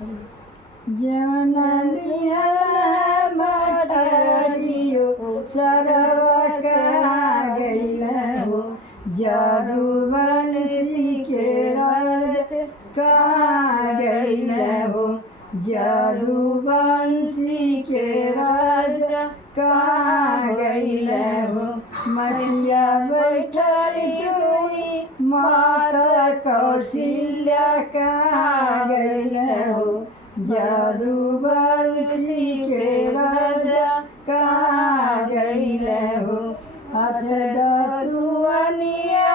जवन दिहला मठरियो सरवा कहाँ गइल हो जादू बंसी के राज कहाँ गइल हो जादू बंसी के राजा कहाँ गइल हो मटिया बैठल तुई माता कौशल्या कहाँ गइल हो जादू बंसी के राजा कहाँ गइल हो हाथ दतुअनिया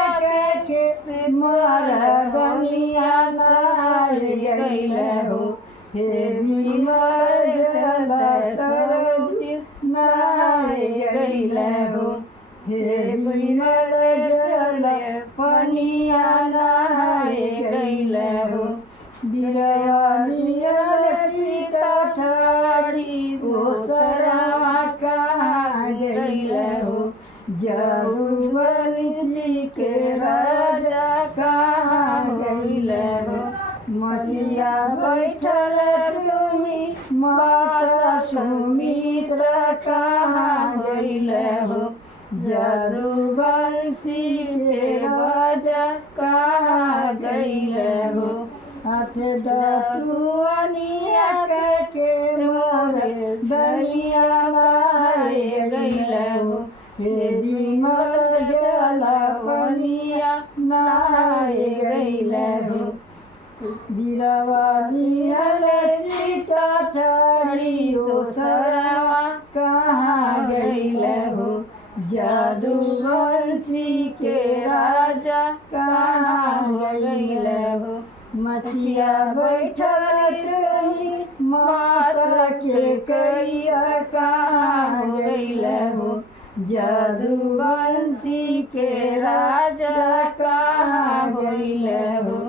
के मारा बनिया नार गइल हो हे विमल जल सरज नार गइल हो हे विमल जल पनिया नार गइल हो बिरवालियल सीता ठाड़ी ओसरवा कहाँ गइल हो जादू बंसी के राजा कहाँ गइल हो मटिया बैठल तुही माता सुमित्रा कहाँ गइल हो जादू बंसी के राजा कहाँ गइल हो हाथ दतुअनिया के मोरे दनिया मारे गइल हो हे विमल जल पनिया नारे गइल हो बिरवालियल सीता ठाड़ी ओसरवा कहाँ गइल हो जादू बंसी के राजा कहाँ गइल हो मछिया बैठल तुही माता के कैया कहाँ गइल हो जादू बंसी के राजा कहाँ गइल हो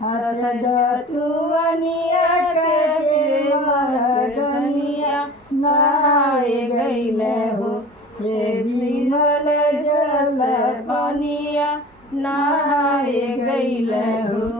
हाथ दतुअनिया के मरदनिया नाय गइल हो हे विमल जल पनिया नाय गइल हो।